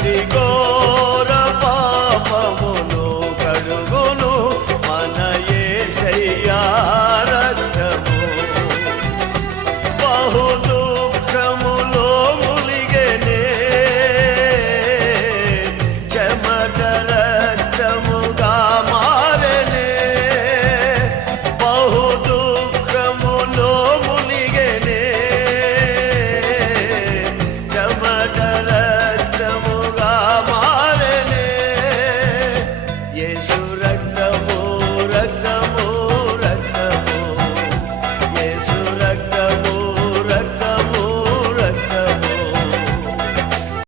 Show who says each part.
Speaker 1: contigo.